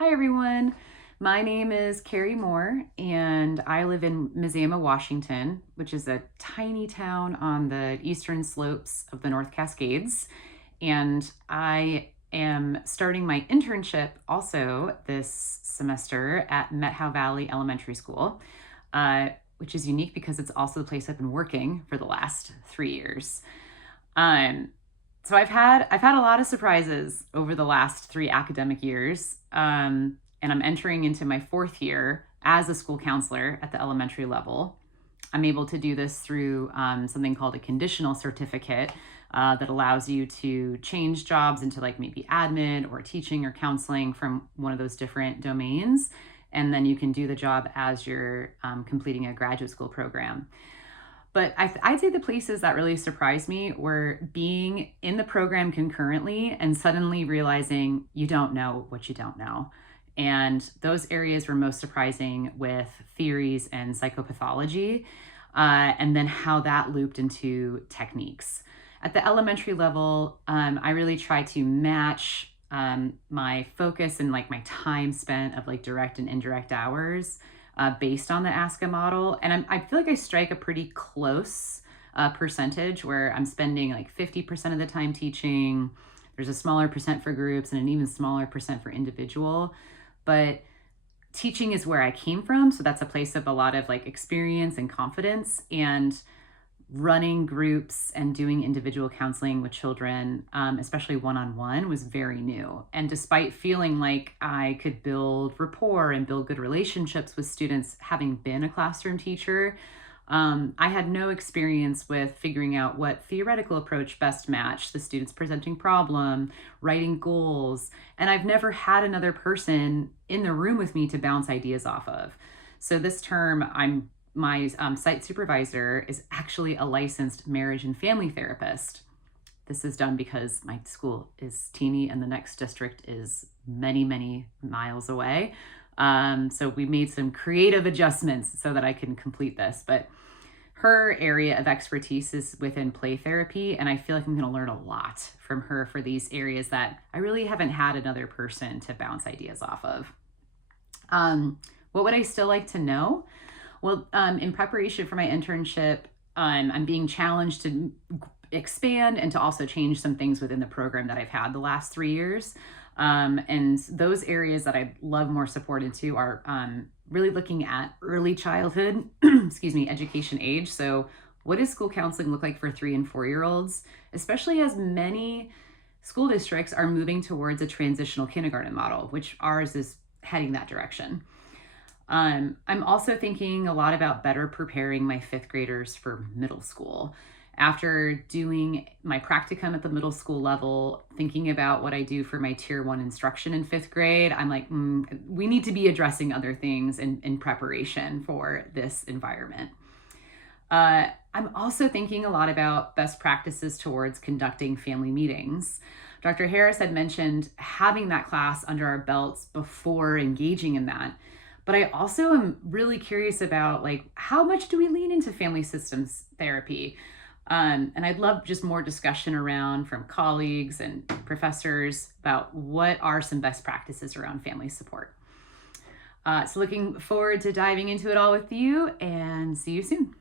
Hi, everyone. My name is Carrie Moore, and I live in Mazama, Washington, which is a tiny town on the eastern slopes of the North Cascades. And I am starting my internship also this semester at Methow Valley Elementary School, which is unique because it's also the place I've been working for the last 3 years. Um, so I've had a lot of surprises over the last 3 academic years, and I'm entering into my fourth year as a school counselor at the elementary level. I'm able to do this through something called a conditional certificate that allows you to change jobs into like maybe admin or teaching or counseling from one of those different domains, and then you can do the job as you're completing a graduate school program. But I'd say the places that really surprised me were being in the program concurrently and suddenly realizing you don't know what you don't know. And those areas were most surprising with theories and psychopathology, and then how that looped into techniques. At the elementary level, I really try to match my focus and like my time spent of like direct and indirect hours based on the ASCA model. And I feel like I strike a pretty close percentage where I'm spending like 50% of the time teaching. There's a smaller percent for groups and an even smaller percent for individual. But teaching is where I came from. So that's a place of a lot of like experience and confidence. And running groups and doing individual counseling with children, especially one-on-one, was very new. And despite feeling like I could build rapport and build good relationships with students, having been a classroom teacher, I had no experience with figuring out what theoretical approach best matched the students presenting problem, writing goals, and I've never had another person in the room with me to bounce ideas off of. So this term, my site supervisor is actually a licensed marriage and family therapist. This is done because my school is teeny and the next district is many, many miles away. So we made some creative adjustments so that I can complete this. But her area of expertise is within play therapy, and I feel like I'm going to learn a lot from her for these areas that I really haven't had another person to bounce ideas off of. What would I still like to know? Well, in preparation for my internship, I'm being challenged to expand and to also change some things within the program that I've had the last 3 years. And those areas that I'd love more support into are really looking at early childhood, education age. So what does school counseling look like for 3 and 4-year-olds, especially as many school districts are moving towards a transitional kindergarten model, which ours is heading that direction. I'm also thinking a lot about better preparing my fifth graders for middle school. After doing my practicum at the middle school level, thinking about what I do for my tier 1 instruction in fifth grade, I'm like, we need to be addressing other things in preparation for this environment. I'm also thinking a lot about best practices towards conducting family meetings. Dr. Harris had mentioned having that class under our belts before engaging in that. But I also am really curious about like how much do we lean into family systems therapy? And I'd love just more discussion around from colleagues and professors about what are some best practices around family support. So looking forward to diving into it all with you, and see you soon.